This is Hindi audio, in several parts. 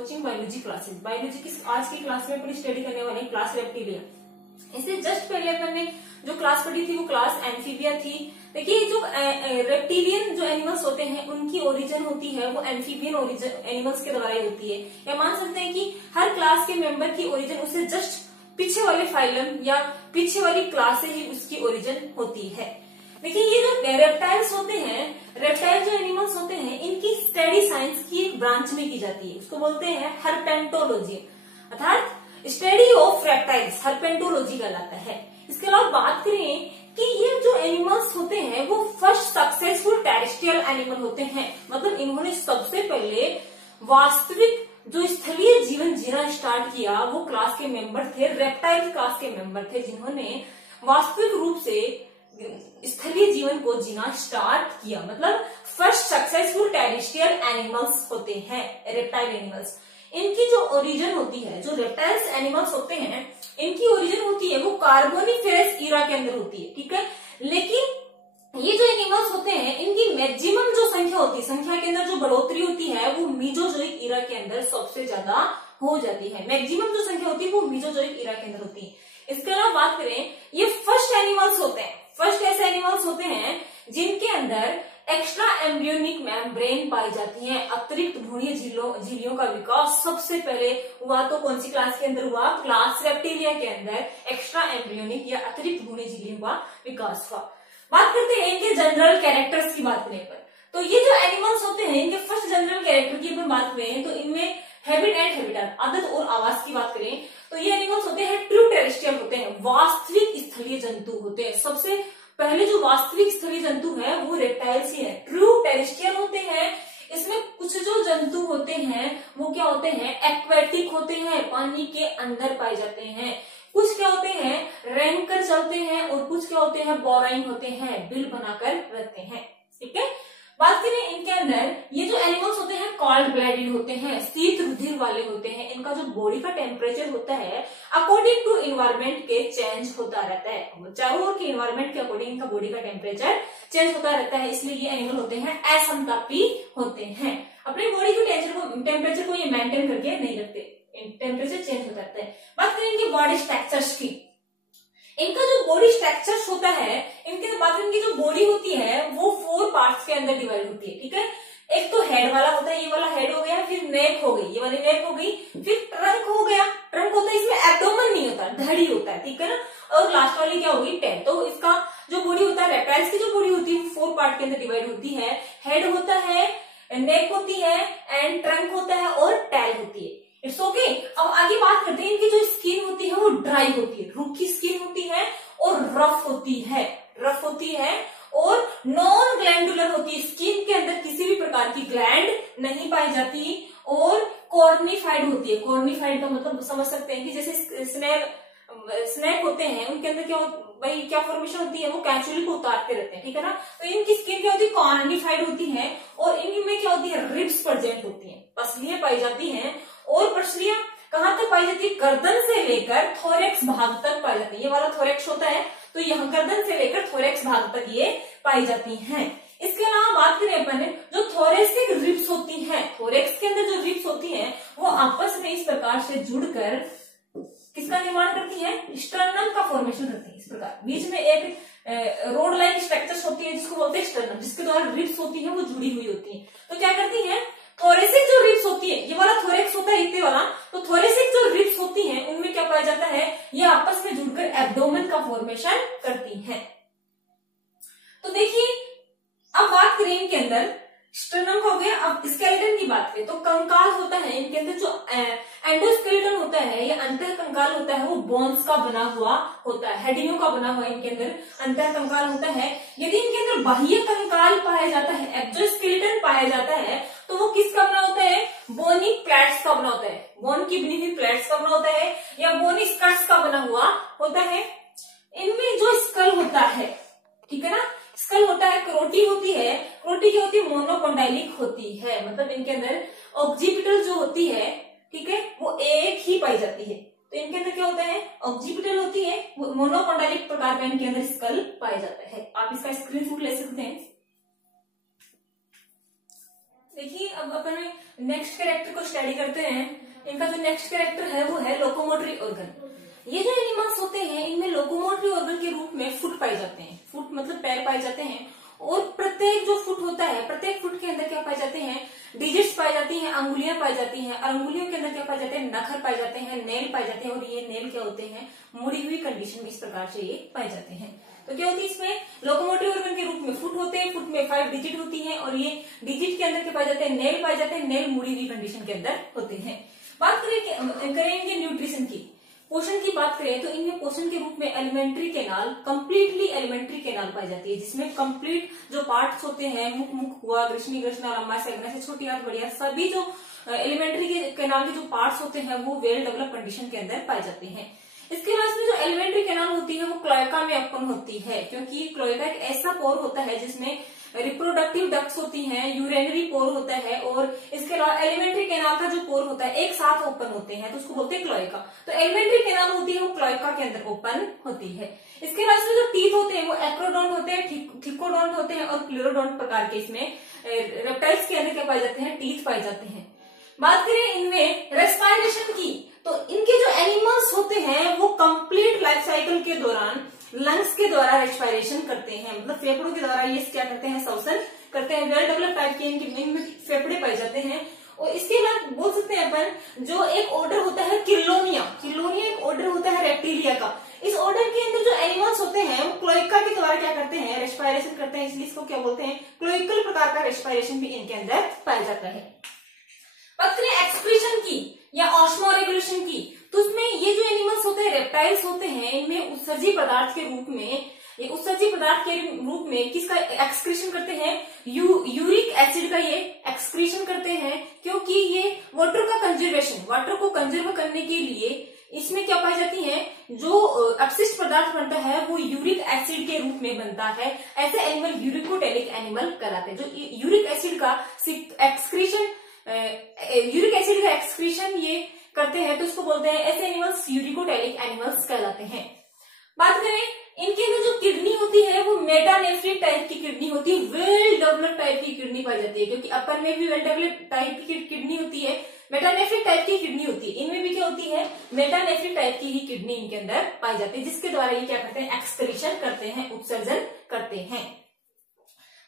Watching biology classes. बायोलॉजी की आज की क्लास में अपनी स्टडी करने वाले क्लास रेप्टिलिया। इससे जस्ट पहले अपन ने जो क्लास पढ़ी थी वो क्लास एम्फीबिया थी। देखिए जो रेप्टिलियन जो एनिमल्स होते हैं उनकी ओरिजिन होती है वो एम्फीबियन ओरिजिन एनिमल्स के द्वारा ही होती है, या मान सकते हैं कि हर क्लास के मेंबर की ओरिजिन उससे जस्ट पीछे वाले फाइलम या पीछे वाली क्लास से ही उसकी ओरिजिन होती है। देखिए ये जो रेप्टाइल्स होते हैं, रेप्टाइल जो एनिमल्स होते हैं, इनकी स्टडी साइंस की एक ब्रांच में की जाती है, उसको बोलते हैं हर्पेंटोलॉजी, अर्थात स्टडी ऑफ रेप्टाइल्स हर्पेंटोलॉजी कहलाता है। इसके अलावा बात करें कि ये जो एनिमल्स होते हैं वो फर्स्ट सक्सेसफुल टेरेस्ट्रियल एनिमल होते हैं, मतलब इन्होंने सबसे पहले वास्तविक जो स्थलीय जीवन जीना स्टार्ट किया वो क्लास के मेंबर थे, रेप्टाइल क्लास के मेंबर थे, जिन्होंने वास्तविक रूप से स्थलीय जीवन को जीना स्टार्ट किया, मतलब फर्स्ट सक्सेसफुल टेरेस्ट्रियल एनिमल्स होते हैं रेप्टाइल एनिमल्स। इनकी जो ओरिजिन होती है, जो रेप्टाइल्स एनिमल्स होते हैं इनकी ओरिजिन होती है वो कार्बोनिफेरस ईरा के अंदर होती है, ठीक है। लेकिन ये जो एनिमल्स होते हैं इनकी मैक्सिमम जो संख्या होती है, संख्या के अंदर जो बढ़ोतरी होती है वो मीजोजोइक ईरा के अंदर सबसे ज्यादा हो जाती है। मैक्सिमम जो संख्या होती है वो मीजोजोइक ईरा के अंदर होती है। इसके अलावा बात करें, ये फर्स्ट एनिमल्स होते हैं, फर्स्ट ऐसे एनिमल्स होते हैं जिनके अंदर एक्स्ट्रा एम्ब्रियोनिक मेम्ब्रेन पाई जाती है। अतिरिक्त भ्रूणीय झिल्लियों का विकास सबसे पहले हुआ तो कौन सी क्लास के अंदर हुआ? क्लास रेप्टिलिया के अंदर एक्स्ट्रा एम्ब्रियोनिक या अतिरिक्त भ्रूणीय झिल्लियों का विकास हुआ। बात करते हैं इनके जनरल कैरेक्टर्स की बात करने पर, तो ये जो एनिमल्स होते हैं इनके फर्स्ट जनरल कैरेक्टर की अपन बात करें तो इनमें हैबिट एंड हैबिटेट, आदत और आवास की बात करें तो ये एनिमल्स होते हैं ट्रू टेरेस्ट्रियल होते हैं, वास्तविक स्थलीय जंतु होते हैं। सबसे पहले जो वास्तविक स्थलीय जंतु है वो रेप्टाइल्स ही है, ट्रू टेरेस्ट्रियल होते हैं। इसमें कुछ जो जंतु होते हैं वो क्या होते हैं? एक्वेटिक होते हैं, पानी के अंदर पाए जाते हैं। कुछ क्या होते हैं? रैंक कर चलते हैं, और कुछ क्या होते हैं? बोराइन होते हैं, बिल बनाकर रहते हैं, ठीक है। बात करें इनके अंदर, ये जो एनिमल्स होते हैं कोल्ड ब्लडेड होते हैं, शीत रुधिर वाले होते हैं। इनका जो बॉडी का टेम्परेचर होता है अकॉर्डिंग टू इन्वायरमेंट के चेंज होता रहता है, चारों ओर के इन्वायरमेंट के अकॉर्डिंग इनका बॉडी का टेम्परेचर चेंज होता रहता है, इसलिए ये एनिमल होते हैं असमतापी होते हैं। अपने बॉडी के टेम्परेचर को ये मेंटेन करके नहीं रखते, टेम्परेचर चेंज होता रहता है। बात करें इनके बॉडी स्ट्रक्चर्स की, इनका जो बॉडी स्ट्रक्चर्स होता है, इनके बात करें इनकी जो बॉडी होती है वो 4 पार्ट्स के अंदर डिवाइड होती है, ठीक है। एक तो हेड वाला होता है, ये वाला हेड हो गया, फिर नेक हो गई, ये वाली नेक हो गई, फिर ट्रंक हो गया, ट्रंक होता है इसमें एब्डोमेन नहीं होता, धड़ी होता है, ठीक है ना, और लास्ट वाली क्या होगी? टेल। तो इसका जो बॉडी होता है, रेप्टाइल्स की जो बॉडी होती है 4 पार्ट के अंदर डिवाइड होती है, हेड होता है, नेक होती है, एंड ट्रंक होता है, और टेल होती है। It's okay. अब आगे बात करते हैं, इनकी जो स्किन होती है वो ड्राई होती है, रूखी स्किन होती है, और रफ होती है, रफ होती है, और नॉन ग्लैंडुलर होती है, स्किन के अंदर किसी भी प्रकार की ग्लैंड नहीं पाई जाती, और कॉर्निफाइड होती है। कॉर्निफाइड का मतलब समझ सकते हैं कि जैसे स्नेक होते हैं उनके अंदर क्या फॉर्मेशन होती है? वो कैचुली को उतारते रहते हैं, ठीक है ना। तो इनकी स्किन क्या होती है? कॉर्निफाइड होती है, और इनमें क्या होती है? रिब्स प्रेजेंट होती है, पसलियां पाई जाती हैं, और पसलियां कहां तक पाई जाती है? गर्दन से लेकर थोरेक्स भाग तक पाई जाती है। ये वाला थोरेक्स होता है तो यहाँ गर्दन से लेकर थोरेक्स भाग तक ये पाई जाती हैं। इसके अलावा बात करें अपन जो थोरेसिक रिब्स होती हैं, थोरेक्स के अंदर जो रिब्स होती हैं वो आपस में इस प्रकार से जुड़कर किसका निर्माण करती है? स्टर्नम का फॉर्मेशन करती है। इस प्रकार बीच में एक रोड लाइक स्ट्रक्चर होती है जिसको बोलते हैं स्टर्नम, जिसके द्वारा रिब्स होती है वो जुड़ी हुई होती है। तो क्या करती है? थोरेसिक जो रिब्स होती है, ये वाला थोरेक्स होता है इतने वाला, तो थोरेसिक जो रिब्स होती हैं उनमें क्या पाया जाता है? ये आपस में जुड़कर एब्डोमेन का फॉर्मेशन करती हैं। तो देखिए अब बात करें इनके अंदर, स्टर्नम हो गया। अब स्केलेटन की बात करें तो कंकाल होता है इनके अंदर, जो एंडोस्केलेटन होता है या अंतः कंकाल होता है वो बोन्स का बना हुआ होता है, हड्डियों का बना हुआ इनके अंदर अंतः कंकाल होता है। यदि इनके अंदर बाह्य कंकाल पाया जाता है, एक्सोस्केलेटन पाया जाता है, तो वो किसका बना होता है? बोनी प्लेट्स का बना होता है, बोन की बनी हुई प्लेट्स का बना होता है, या बोनी स्कर्ट्स का बना हुआ होता है। इनमें जो स्कल होता है, ठीक है ना, स्कल होता है, क्रोटी होती है, क्रोटी क्या होती है? मोनोकोंडाइलिक होती है, मतलब इनके अंदर ऑक्सीपिटल जो होती है, ठीक है, वो एक ही पाई जाती है। तो इनके अंदर क्या होता है? ऑक्सीपिटल होती है, मोनोकोंडाइलिक प्रकार का इनके अंदर स्कल पाया जाता है। आप इसका स्क्रीनशॉट ले सकते हैं। देखिए कि अब अपन नेक्स्ट कैरेक्टर को स्टडी करते हैं। इनका जो नेक्स्ट कैरेक्टर है वो है लोकोमोटरी ऑर्गन। ये जो एनिमल्स होते हैं इनमें लोकोमोटरी ऑर्गन के रूप में फुट पाए जाते हैं। फुट मतलब पैर पाए जाते हैं, और प्रत्येक जो फुट होता है, प्रत्येक फुट के अंदर क्या पाए जाते हैं, डिजिट्स पाई जाती हैं, अंगुलियां पाई जाती हैं, और अंगुलियों के अंदर क्या पाए जाते हैं, नखर पाए जाते हैं, नेल पाए जाते हैं, और ये नेल क्या होते हैं, मुड़ी हुई कंडीशन में इस प्रकार से ये पाए जाते हैं। तो क्या होती है इसमें, लोकोमोटिव ऑर्गन के रूप में फुट होते हैं, फुट में 5 डिजिट होती है, और ये डिजिट के अंदर क्या पाए जाते हैं, नेल पाए जाते हैं, नेल मुड़ी हुई कंडीशन के अंदर होते हैं। बात करेंगे न्यूट्रिशन की, पोषण की बात करें तो इनमें पोषण के रूप में alimentary canal, completely alimentary canal पाई जाती है, जिसमें कंप्लीट जो पार्ट्स होते हैं, मुख हुआ, ग्रसनी ग्रसना, लंबा से छोटी हाथ बढ़िया, सभी जो एलिमेंट्री के कैनाल के जो पार्ट्स होते हैं वो वेल डेवलप कंडीशन के अंदर पाए जाते हैं। इसके बाद में जो एलिमेंट्री कैनाल होती है वो क्लोएका में उत्पन्न होती है, क्योंकि क्लोएका एक ऐसा पोर होता है जिसमें रिप्रोडक्टिव डक्ट्स होती हैं, यूरिनरी पोर होता है, और इसके अलावा एलिमेंट्री कैनाल का जो पोर होता है एक साथ ओपन होते हैं, तो उसको बोलते हैं क्लोएका। तो एलिमेंट्री कैनाल होती है वो क्लोएका के अंदर ओपन होती है। इसके बाद में जो टीथ होते हैं वो एक्रोडोंट होते हैं, थिकोडोंट होते हैं, और प्लेरोडोंट प्रकार के इसमें रेप्टाइल्स के अंदर क्या पाए जाते हैं, टीथ पाए जाते हैं। बात करें इनमें रेस्पायरेशन की, तो इनके जो एनिमल्स होते हैं वो कंप्लीट लाइफ साइकिल के दौरान लंग्स के द्वारा रेस्पायरेशन करते हैं, मतलब फेफड़ों के द्वारा ये क्या करते हैं, श्वसन करते हैं। वेल डेवलप टाइप के इनमें फेफड़े पाए जाते हैं। और इसके बाद बोल सकते हैं अपन जो एक ऑर्डर होता है किलोनिया, किलोनिया एक ऑर्डर होता है रेप्टिलिया का। इस ऑर्डर के अंदर जो एनिमल्स होते हैं वो क्लोएका के द्वारा क्या करते हैं, रेस्पायरेशन करते हैं, इसलिए इसको क्या बोलते हैं, क्लोइकल प्रकार का रेस्पायरेशन भी इनके अंदर पाया जाता है। बात करें एक्सक्रीशन की या ऑस्मोरेगुलेशन की, तो उसमें ये जो एनिमल्स होते हैं, रेप्टाइल्स होते हैं, इनमें उत्सर्जी पदार्थ के रूप में, ये उत्सर्जी पदार्थ के रूप में किसका एक्सक्रीशन करते हैं, यूरिक एसिड का ये एक्सक्रीशन करते हैं, क्योंकि ये वाटर का कंजर्वेशन, वाटर को कंजर्व करने के लिए इसमें क्या पाई जाती है, जो अपशिष्ट पदार्थ बनता है वो यूरिक एसिड के रूप में बनता है। ऐसे एनिमल यूरिकोटेलिक एनिमल कहलाते हैं। जो यूरिक एसिड का एक्सक्रीशन, यूरिक एसिड का एक्सक्रीशन ये करते हैं, तो उसको बोलते हैं, ऐसे एनिमल्स यूरिकोटेलिक एनिमल्स कहलाते हैं। बात करें इनके अंदर जो किडनी होती है वो मेटानेफ्रिक टाइप की किडनी होती है, वेल डेवलप टाइप की किडनी पाई जाती है, क्योंकि अपर में भी वेल डेवलप टाइप की किडनी होती है, मेटानेफ्रिक टाइप की किडनी होती है, इनमें भी क्या होती है, मेटानेफ्रिक टाइप की ही किडनी इनके अंदर पाई जाती है, जिसके द्वारा ये क्या करते हैं, एक्सक्रीशन करते हैं, उत्सर्जन करते हैं।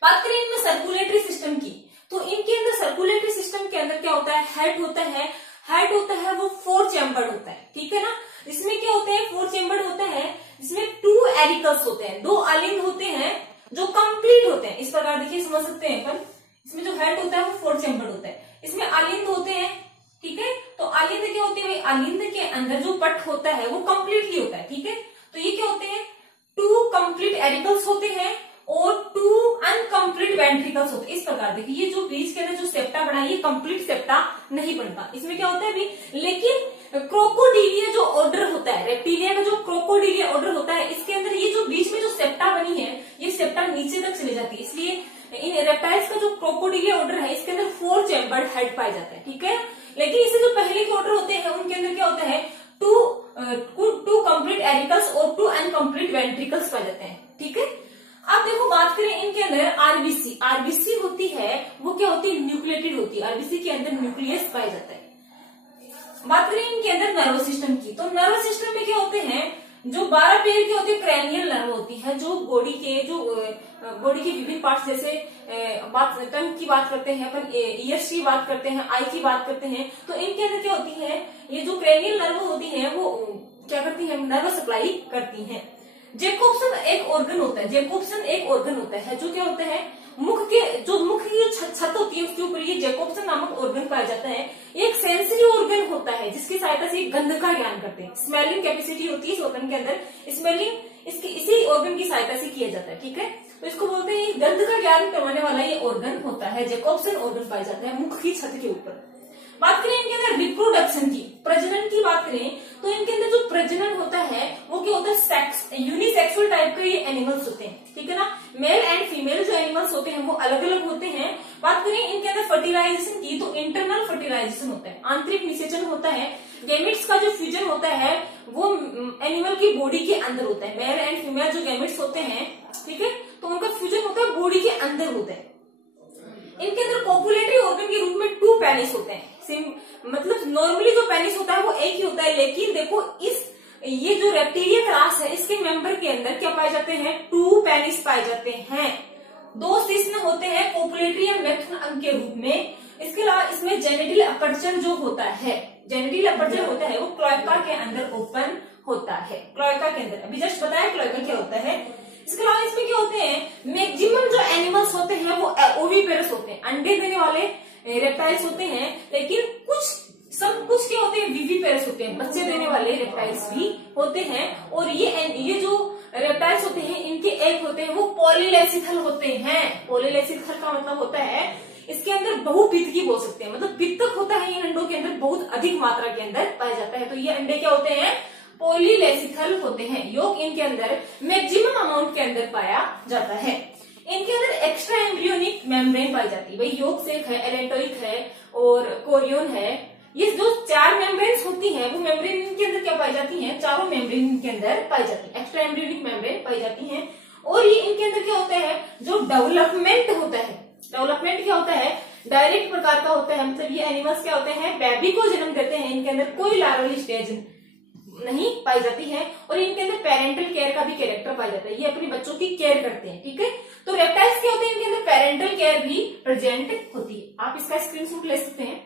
बात करें इनमें सर्कुलेटरी सिस्टम की, तो इनके अंदर सर्कुलेटरी सिस्टम के अंदर क्या होता है, हेड होता है, हेड होता है वो 4 चैम्बर्ड होता है, ठीक है ना। इसमें क्या होते हैं, 4 चैम्बर्ड होता है, इसमें 2 एरिकल्स होते हैं, 2 अलिंद होते हैं जो कंप्लीट होते हैं। इस प्रकार देखिए समझ सकते हैं अपन, इसमें जो हेड होता है वो 4 चैम्बर्ड होता है, इसमें अलिंद होते हैं, ठीक है। तो अलिंद क्या होते हैं, अलिंद के अंदर जो पट होता है वो कंप्लीटली होता है, ठीक है। तो ये क्या होते हैं, 2 कंप्लीट एरिकल्स होते हैं और 2 अनकम्प्लीट वेंट्रिकल्स होते हैं। इस प्रकार देखिए, ये जो बीच के अंदर जो सेप्टा बना है ये कंप्लीट सेप्टा नहीं बनता, इसमें क्या होता है अभी। लेकिन क्रोकोडीलिया जो ऑर्डर होता है, रेप्टिलिया का जो क्रोकोडीलिया ऑर्डर होता है, इसके अंदर ये जो बीच में जो सेप्टा बनी है ये सेप्टा नीचे तक चली जाती है, इसलिए इन रेप्टाइल्स का जो क्रोकोडीलिया ऑर्डर है इसके अंदर 4 चैम्बर्ड हेड पाया जाता है, ठीक है। लेकिन इससे जो पहले के ऑर्डर होते हैं उनके अंदर क्या होता है, 2 कंप्लीट एरिकल्स और 2 अनकम्प्लीट वेंट्रिकल्स पाए जाते हैं, ठीक है। अब देखो बात करें इनके अंदर आरबीसी, आरबीसी होती है वो क्या होती है, न्यूक्लिएटेड होती है, आरबीसी के अंदर न्यूक्लियस पाया जाता है। बात करें इनके अंदर नर्वस सिस्टम की, तो नर्वस सिस्टम में क्या होते हैं, जो 12 पेयर के होते हैं क्रैनियल नर्व होती है, जो बॉडी के विभिन्न पार्ट्स, जैसे टंग की बात करते हैं अपन, ईयर्स की बात करते हैं, आई की बात करते हैं, तो इनके अंदर क्या होती है, ये जो क्रैनियल नर्व होती है वो क्या करती है, नर्व सप्लाई करती है। जैकोब्सन एक ऑर्गन होता है, जैकोब्सन एक ऑर्गन होता है जो क्या होता है, मुख की छत होती है उसके ऊपर ये जैकोब्सन नामक ऑर्गन पाया जाता है। ये एक सेंसरी ऑर्गन होता है जिसकी सहायता से गंध का ज्ञान करते हैं, स्मेलिंग कैपेसिटी होती है इस ऑर्गन के अंदर, स्मेलिंग इसी ऑर्गन की सहायता से किया जाता है, ठीक है। तो इसको बोलते हैं गंध का ज्ञान करवाने वाला ये ऑर्गन होता है, जैकोब्सन ऑर्गन पाया जाता है मुख की छत के ऊपर। बात करें इनके अंदर रिप्रोडक्शन की, प्रजनन की बात करें तो इनके अंदर जो प्रजनन होता है वो क्या होता है, सेक्स यूनिसेक्सुअल टाइप के ये एनिमल्स होते हैं, ठीक है ना। मेल एंड फीमेल जो एनिमल्स होते हैं वो अलग अलग होते हैं। बात करें इनके अंदर फर्टिलाइजेशन की, तो इंटरनल फर्टिलाइजेशन होता है, आंतरिक निषेचन होता है। गैमेट्स का जो फ्यूजन होता है वो एनिमल की बॉडी के अंदर होता है, मेल एंड फीमेल जो गैमेट्स होते हैं, ठीक है, तो उनका फ्यूजन होता है बॉडी के अंदर होता है। इनके अंदर कोपुलेटरी ऑर्गन के रूप में 2 पेनिस होते हैं। मतलब नॉर्मली जो पेनिस होता है वो एक ही होता है, लेकिन देखो ये जो रेप्टिलिया क्लास है इसके मेंबर के अंदर क्या पाए जाते हैं, 2 पेनिस पाए जाते हैं। 2 शिश्न होते हैं कोपुलेटरी या मैथुन अंग के रूप में। इसके अलावा इसमें जेनिटल अपर्चर जो होता है, जेनिटल अपर्चर होता है वो क्लोएका के अंदर ओपन होता है। क्लोएका के अंदर अभी जस्ट बताया क्लोएका क्या होता है। इसके अलावा इसमें क्या होते हैं, मैक्सिमम जो एनिमल्स होते हैं वो ओविपेरस होते हैं, अंडे देने वाले रेप्टाइल्स होते हैं, लेकिन कुछ क्या होते हैं, विविपेरस होते हैं, बच्चे देने वाले रेप्टाइल्स भी होते हैं। और ये जो रेप्टाइल्स होते हैं इनके एग होते हैं वो पॉलीलेसिथल होते हैं। पॉलीलेसिथल का मतलब होता है इसके अंदर बहुपित्तकी बोल सकते हैं, मतलब पित्तक होता है इन अंडों के अंदर, बहुत अधिक मात्रा के अंदर पाया जाता है। तो ये अंडे क्या होते हैं, पॉलीलेसिथल होते हैं। योग इनके अंदर मैक्सिमम अमाउंट के अंदर पाया जाता है। इनके अंदर एक्स्ट्रा एम्ब्रियोनिक मेम्ब्रेन पाई जाती है। भाई योग से है, एलेंटोइक है और कोरियोन है। ये जो 4 मेम्ब्रेन्स होती हैं वो मेम्ब्रेन इनके अंदर क्या पाई जाती हैं, चारों मेम्ब्रेन इनके अंदर पाई जाती है, एक्स्ट्रा एम्ब्रियोनिक मेम्ब्रेन पाई जाती हैं। और ये इनके अंदर क्या होता है, जो डेवलपमेंट होता है, डेवलपमेंट क्या होता है, डायरेक्ट प्रकार का होता है। मतलब ये एनिमल्स क्या होते हैं, बेबी को जन्म देते हैं, इनके अंदर कोई लार्वल स्टेज नहीं पाई जाती है। और इनके अंदर पेरेंटल केयर का भी कैरेक्टर पाया जाता है, ये अपने बच्चों की केयर करते हैं। ठीक है, तो रेप्टाइल्स क्या होते हैं, इनके अंदर पेरेंटल केयर भी प्रेजेंट होती है। आप इसका स्क्रीनशॉट ले सकते हैं।